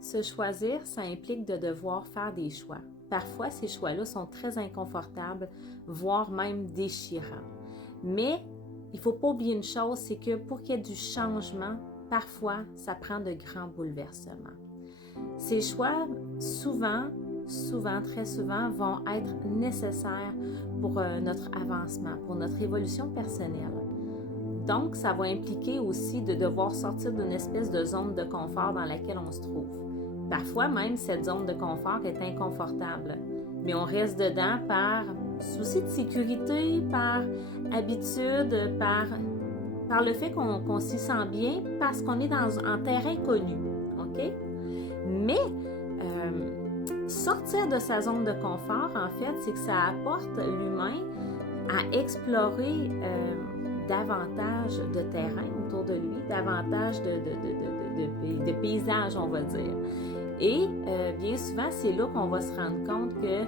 Se choisir, ça implique de devoir faire des choix. Parfois, ces choix-là sont très inconfortables, voire même déchirants. Mais il ne faut pas oublier une chose, c'est que pour qu'il y ait du changement, parfois, ça prend de grands bouleversements. Ces choix, très souvent, vont être nécessaires pour notre avancement, pour notre évolution personnelle. Donc, ça va impliquer aussi de devoir sortir d'une espèce de zone de confort dans laquelle on se trouve. Parfois, même, cette zone de confort est inconfortable, mais on reste dedans par souci de sécurité, par habitude, par le fait qu'on s'y sent bien, parce qu'on est en terrain connu, OK? Mais sortir de sa zone de confort, en fait, c'est que ça apporte l'humain à explorer davantage de terrain autour de lui, davantage de paysages, on va dire. Et bien souvent, c'est là qu'on va se rendre compte que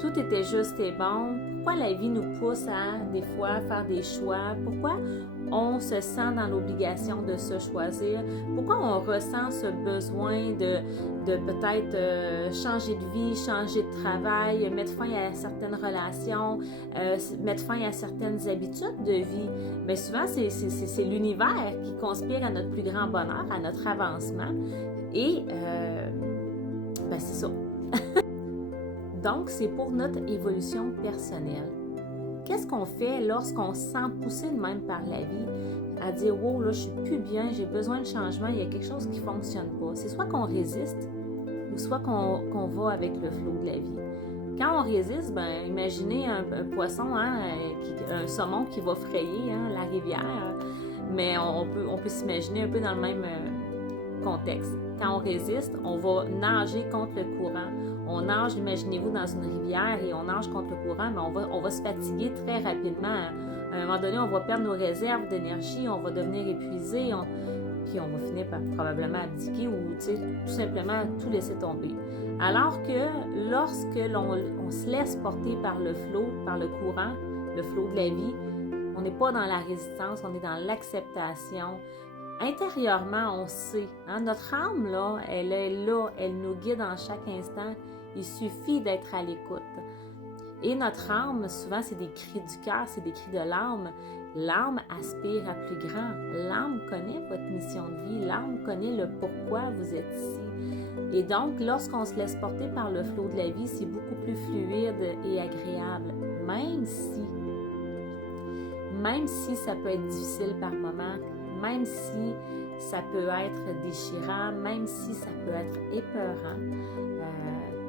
tout était juste et bon. Pourquoi la vie nous pousse à, des fois, faire des choix? Pourquoi on se sent dans l'obligation de se choisir? Pourquoi on ressent ce besoin de peut-être changer de vie, changer de travail, mettre fin à certaines relations, mettre fin à certaines habitudes de vie? Bien souvent, c'est l'univers qui conspire à notre plus grand bonheur, à notre avancement. Et ben c'est ça. Donc, c'est pour notre évolution personnelle. Qu'est-ce qu'on fait lorsqu'on se sent poussé de même par la vie à dire « Wow, là, je suis plus bien, j'ai besoin de changement, il y a quelque chose qui ne fonctionne pas. » C'est soit qu'on résiste ou soit qu'on va avec le flot de la vie. Quand on résiste, ben, imaginez un poisson, un saumon qui va frayer la rivière, mais on peut s'imaginer un peu dans le même contexte. Quand on résiste, on va nager contre le courant. On nage, imaginez-vous, dans une rivière et on nage contre le courant, mais on va se fatiguer très rapidement. À un moment donné, on va perdre nos réserves d'énergie, on va devenir épuisé, puis on va finir par probablement abdiquer ou tout simplement tout laisser tomber. Alors que lorsque on se laisse porter par le flot, par le courant, le flot de la vie, on n'est pas dans la résistance, on est dans l'acceptation. Intérieurement, on sait. Notre âme, là, elle est là, elle nous guide en chaque instant. Il suffit d'être à l'écoute. Et notre âme, souvent, c'est des cris du cœur, c'est des cris de l'âme. L'âme aspire à plus grand. L'âme connaît votre mission de vie. L'âme connaît le pourquoi vous êtes ici. Et donc, lorsqu'on se laisse porter par le flot de la vie, c'est beaucoup plus fluide et agréable. Même si ça peut être difficile par moments, même si ça peut être déchirant, même si ça peut être épeurant,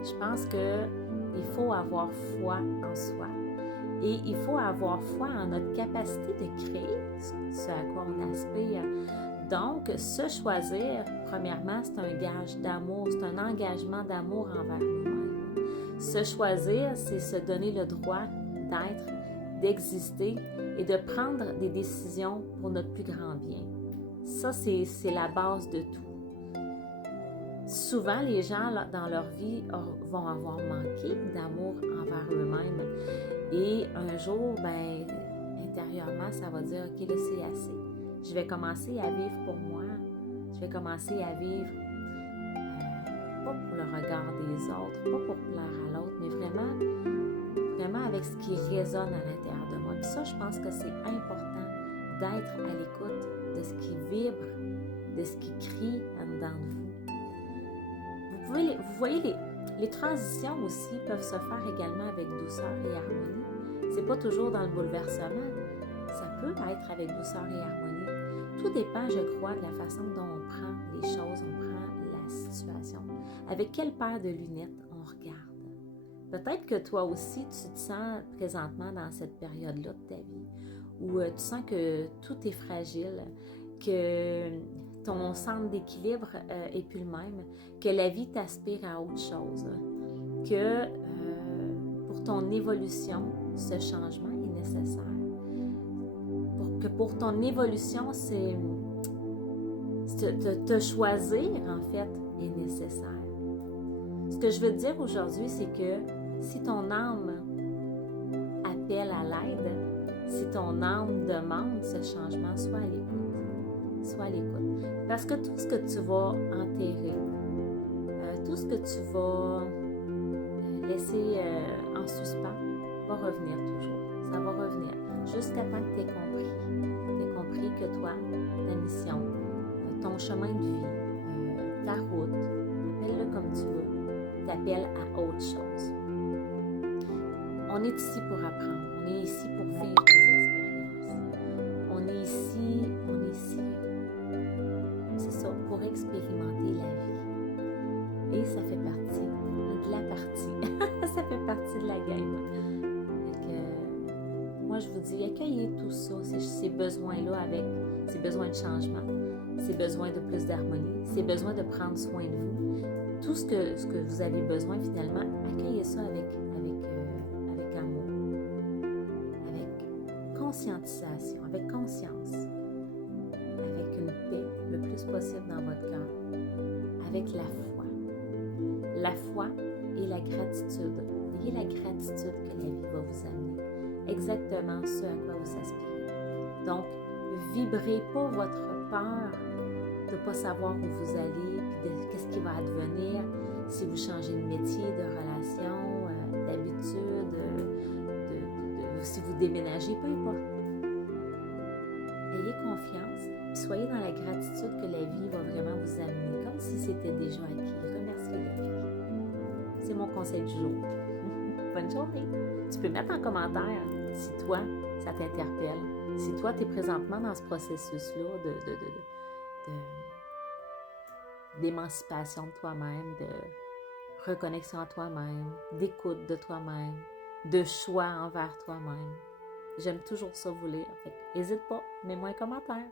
je pense qu'il faut avoir foi en soi. Et il faut avoir foi en notre capacité de créer ce à quoi on aspire. Donc, se choisir, premièrement, c'est un gage d'amour, c'est un engagement d'amour envers nous-mêmes. Se choisir, c'est se donner le droit d'être, d'exister et de prendre des décisions pour notre plus grand bien. Ça, c'est la base de tout. Souvent, les gens dans leur vie vont avoir manqué d'amour envers eux-mêmes. Et un jour, ben, intérieurement, ça va dire « Ok, là, c'est assez. Je vais commencer à vivre pour moi. Je vais commencer à vivre pas pour le regard des autres, pas pour plaire à l'autre, mais vraiment avec ce qui résonne à l'intérieur de moi. » Puis ça, je pense que c'est important d'être à l'écoute de ce qui vibre, de ce qui crie en dedans de vous. Vous voyez, les transitions aussi peuvent se faire également avec douceur et harmonie. C'est pas toujours dans le bouleversement. Ça peut être avec douceur et harmonie. Tout dépend, je crois, de la façon dont on prend les choses, on prend la situation. Avec quelle paire de lunettes on regarde. Peut-être que toi aussi, tu te sens présentement dans cette période-là de ta vie où tu sens que tout est fragile, que ton centre d'équilibre n'est plus le même, que la vie t'aspire à autre chose, que pour ton évolution, ce changement est nécessaire. Pour ton évolution, te choisir, en fait, est nécessaire. Ce que je veux te dire aujourd'hui, c'est que si ton âme appelle à l'aide, si ton âme demande ce changement, sois à l'écoute. Sois à l'écoute. Parce que tout ce que tu vas enterrer, que tu vas laisser en suspens va revenir toujours. Ça va revenir jusqu'à temps que tu aies compris. Tu aies compris que toi, ta mission, ton chemin de vie, ta route, appelle-le comme tu veux, t'appelle à autre chose. On est ici pour apprendre. On est ici pour vivre des expériences. On est ici, c'est ça, pour expérimenter la vie. Et ça fait partie de la partie. Ça fait partie de la game. Donc, moi, je vous dis, accueillez tout ça, ces besoins-là avec ces besoins de changement, ces besoins de plus d'harmonie, ces besoins de prendre soin de vous. Tout ce que vous avez besoin, finalement, accueillez ça avec amour, avec conscientisation, avec conscience, avec une paix le plus possible dans votre cœur, avec la foi. La foi et la gratitude. Ayez la gratitude que la vie va vous amener. Exactement ce à quoi vous aspirez. Donc, vibrez pas votre peur de ne pas savoir où vous allez, puis de qu'est-ce qui va advenir si vous changez de métier, de relation, d'habitude, si vous déménagez, peu importe. Ayez confiance, puis soyez dans la gratitude que la vie va vraiment vous amener, comme si c'était déjà acquis. Remerciez la vie. C'est mon conseil du jour. Bonne journée! Tu peux mettre en commentaire si toi, ça t'interpelle, si toi, tu es présentement dans ce processus-là d'émancipation de toi-même, de reconnexion à toi-même, d'écoute de toi-même, de choix envers toi-même. J'aime toujours ça vous lire. N'hésite pas, mets-moi un commentaire.